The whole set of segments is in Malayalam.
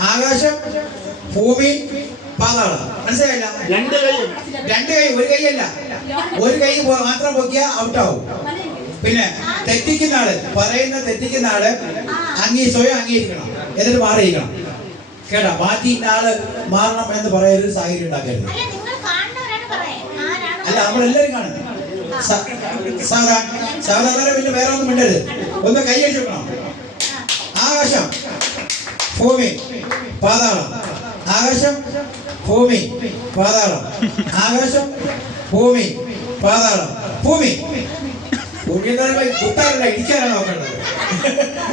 ആകാശം ഭൂമി പാതാളം. മനസ്സിലായില്ല? രണ്ട് കൈ രണ്ട് കൈ ഒരു കൈയല്ല. ഒരു കൈ പോ- മാത്രം പൊക്കിയ ഔട്ടാവും. പിന്നെ തെറ്റിക്കുന്ന ആൾ പറയുന്ന തെറ്റിക്കുന്ന ആൾ അംഗീ സ്വയം അംഗീകരിക്കണം. എന്നിട്ട് മാറിയിരിക്കണം കേട്ടാ? ബാക്കി ആൾ മാറണം എന്ന് പറയരുത് സാഹചര്യം ഉണ്ടാക്കരുത്. അല്ല നിങ്ങൾ കാണുന്നവരാണ് പറയാൻ അല്ല നമ്മളെല്ലാരും കാണും. സാധാരണ സാധാ സാധാരണ പിന്നെ വേറെ ഒന്നും മിണ്ടരുത്. ഒന്ന് കൈ അടിച്ചു വെക്കണം. ആകാശം. ഭൂമി പാതാളം. ആകാശം ഭൂമി പാതാളം. ആകാശം ഭൂമി പാതാളം. ഭൂമി. ഭൂമി എന്ന് പറയുമ്പോ കുത്താനല്ല ഇടിക്കാനാണ് നോക്കേണ്ടത്.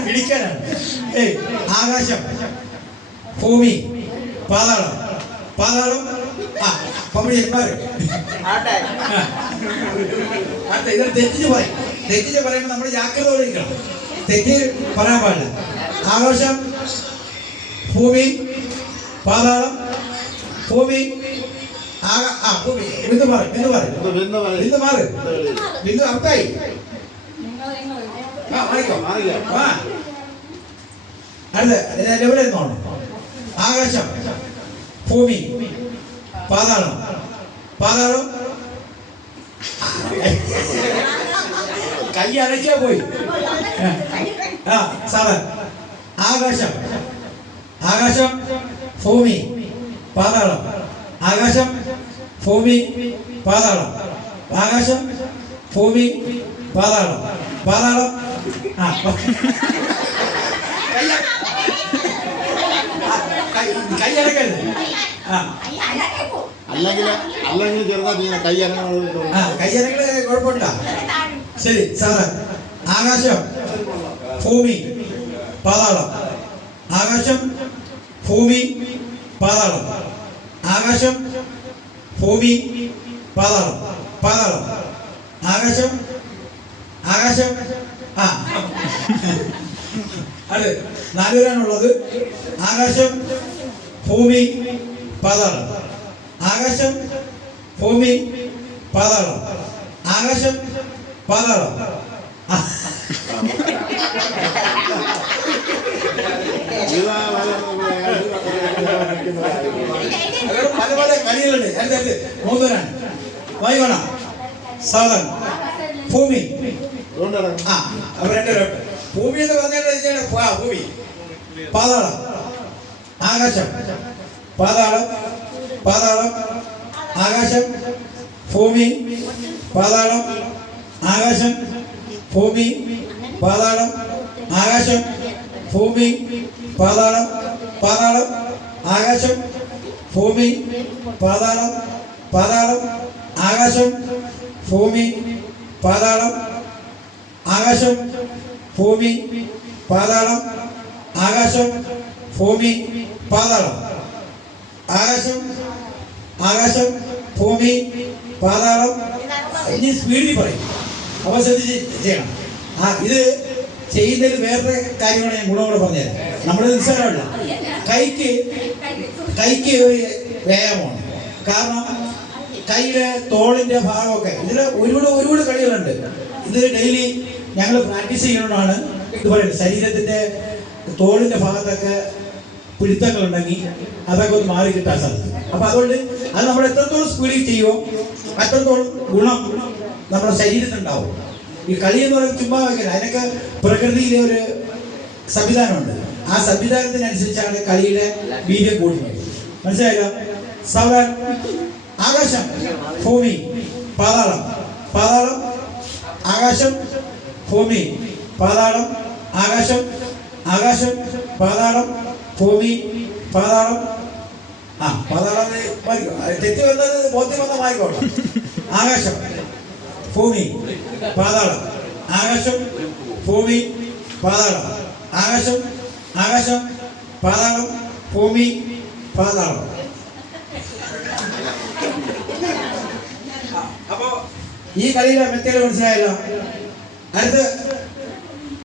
ഇടിക്കാനാണ്. ഏയ് ആകാശം ഭൂമി പാതാളം. പാതാളം ആ അടുത്ത ഇവർ തെറ്റിച്ച് പറയും. തെറ്റിച്ച് പറയുമ്പോൾ നമ്മൾ ജാഗ്രത ഇരിക്കണം. തെറ്റ് പറയാൻ പാടില്ല. ആകാശം ഭൂമി പാതാളം ഭൂമി ആ ഭൂമി. മാറി ഇത് പിന്നെ പറയും. ബിന്ദു മാറി. ബിന്ദു അർത്ഥമായി. ആ മാറിക്കോ. ആ അടുത്ത നിന്നോണം? ആകാശം. ഭൂമി. പാതാളം. പാതാളം. കൈ അടച്ചാ പോയി. ആ സാറ്. ആകാശം. ആകാശം ഭൂമി പാതാളം. ആകാശം ഭൂമി പാതാളം. ആകാശം ഭൂമി പാതാളം. പാതാളം ആ കൈ അടക്കരുത് ആ. അല്ലെങ്കിൽ അല്ലെങ്കിൽ ചെറുതാ ചെയ്യുന്ന കൈ അങ്ങനെ ആ കൈ കുഴപ്പമില്ല. ശരി സാറ്. ആകാശം ഭൂമി പാതാളം. ആകാശം ഭൂമി പാതാളം. ആകാശം ഭൂമി പാതാളം. പാതാളം. ആകാശം ആകാശം ആ. അതെ നാലുപേരാണുള്ളത് ആകാശം ഭൂമി പാതാളം. ആകാശം ഭൂമി പാതാളം. ആകാശം പാതാളം. ആ, അതൊക്കെ പല പല കളികളുണ്ട്. സാധൻ ഭൂമി. ആ അവർ രണ്ടുപേരുണ്ട് ഭൂമി എന്ന് പറഞ്ഞാൽ ഭൂമി. പാതാളം. ആകാശം. പാതാളം. പാതാളം. ആകാശം. ഭൂമി. പാതാളം. ആകാശം. ഭൂമി. പാതാളം. ആകാശം. ഭൂമി. പാതാളം. പാതാളം. ആകാശം ഭൂമി പാതാളം പാതാളം ആകാശം ഭൂമി പാതാളം ആകാശം ഭൂമി പാതാളം ആകാശം ഭൂമി പാതാളം. ആകാശം ആകാശം ഭൂമി പാതാളം. ഇനി സ്പീഡിൽ പറയും. അപ്പൊ ശ്രദ്ധിച്ച് ചെയ്യണം. ആ ഇത് ചെയ്യുന്നതിൽ വേറെ കാര്യമാണ് ഞാൻ ഗുണങ്ങൾ പറഞ്ഞത്. നമ്മുടെ നിസ്സാരമല്ല കൈക്ക് കൈക്ക് വ്യായാമമാണ്. കാരണം കൈയുടെ തോളിന്റെ ഭാഗമൊക്കെ ഇതിൽ ഒരുപാട് ഒരുപാട് കളികളുണ്ട്. ഇത് ഡെയിലി ഞങ്ങൾ പ്രാക്ടീസ് ചെയ്യുന്നതാണ് ഇതുപോലെ ശരീരത്തിന്റെ തോളിന്റെ ഭാഗത്തൊക്കെ പിടുത്തങ്ങൾ ഉണ്ടെങ്കിൽ അതൊക്കെ ഒന്ന് മാറി കിട്ടാൻ സാധിക്കും. അപ്പൊ അതുകൊണ്ട് അത് നമ്മൾ എത്രത്തോളം സ്പീഡിൽ ചെയ്യുമോ അത്രത്തോളം ഗുണം നമ്മുടെ ശരീരത്തിനുണ്ടാവും ഈ കളി എന്ന് പറയുന്നത് ചുമ്മാ വയ്ക്കില്ല. അതിനൊക്കെ പ്രകൃതിയിലെ ഒരു സംവിധാനമുണ്ട്. ആ സംവിധാനത്തിനനുസരിച്ചാണ് കളിയുടെ വീര്യം കൂടി മനസ്സിലായല്ലോ? സവൻ ആകാശം ഭൂമി പാതാളം. പാതാളം ആകാശം ഭൂമി പാതാളം ആകാശം ആകാശം പാതാളം ഭൂമി പാതാളം. ആ പാതാളം തെറ്റി വന്നത് ബോധ്യം വന്ന മാറിക്കോട്ടെ ആകാശം ഭൂമി പാതാളം. ആകാശം ഭൂമി പാതാളം. ആകാശം ആകാശം പാതാളം ഭൂമി പാതാളം. അപ്പോ ഈ കളിയിലെ മെത്തേഡ് മനസ്സിലായല്ലോ? അടുത്ത്